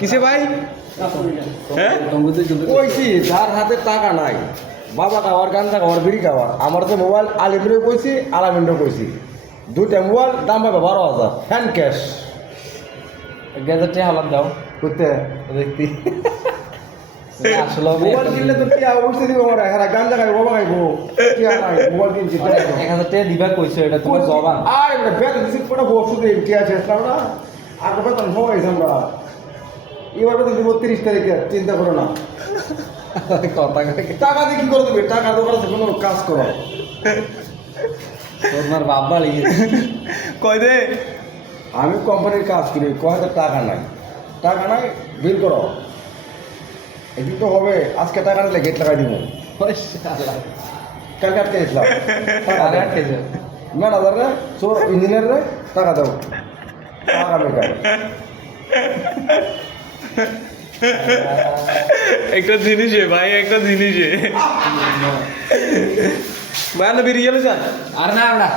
কিসে ভাই? হ্যাঁ কইছি যার হাতে টাকা নাই বাবা খাওয়ার গান খাওয়ার বিড়ি খাওয়ার আমার তো মোবাইল আলিমিনও কইছি আলামিনও কইছি দুইটা মোবাইল দাম পাবে 12,000 হ্যান্ড ক্যাশ গ্যাজেটে হালাত দাও করতে দেখতি আসলে মোবাইল কিনলে তো কি অবশ্যই দিব আমার হ্যাঁ গান খাইবো বাবা খাইবো কি আর নাই মোবাইল কিনছি 1000 টাকা দিবা কইছো এটা তোমার জবান আয় মানে বেতন দিছি পুরো বসু দিই কি আছে না আর বেতন সবাই আমরা এবার বেতন দিব 30 তারিখে চিন্তা করো না কথা টাকা দিয়ে কি করে দেবে টাকা দোকানে কোনো কাজ করো তোমার বাবা লিখে কয় দে আমি কোম্পানির কাজ করি কয় টাকা নাই বিল করো এদিন তো হবে আজকে টাকা নিলে গেট লাগাই দিব কালকে আটকে দিয়েছিলাম টাকা আরে আটকে যাও ম্যানেজার রে চোর ইঞ্জিনিয়ার রে টাকা দাও টাকা মেকার একটা জিনিসে ভাই একটা জিনিসে ভাই বেরিয়ে গেলে যান আর না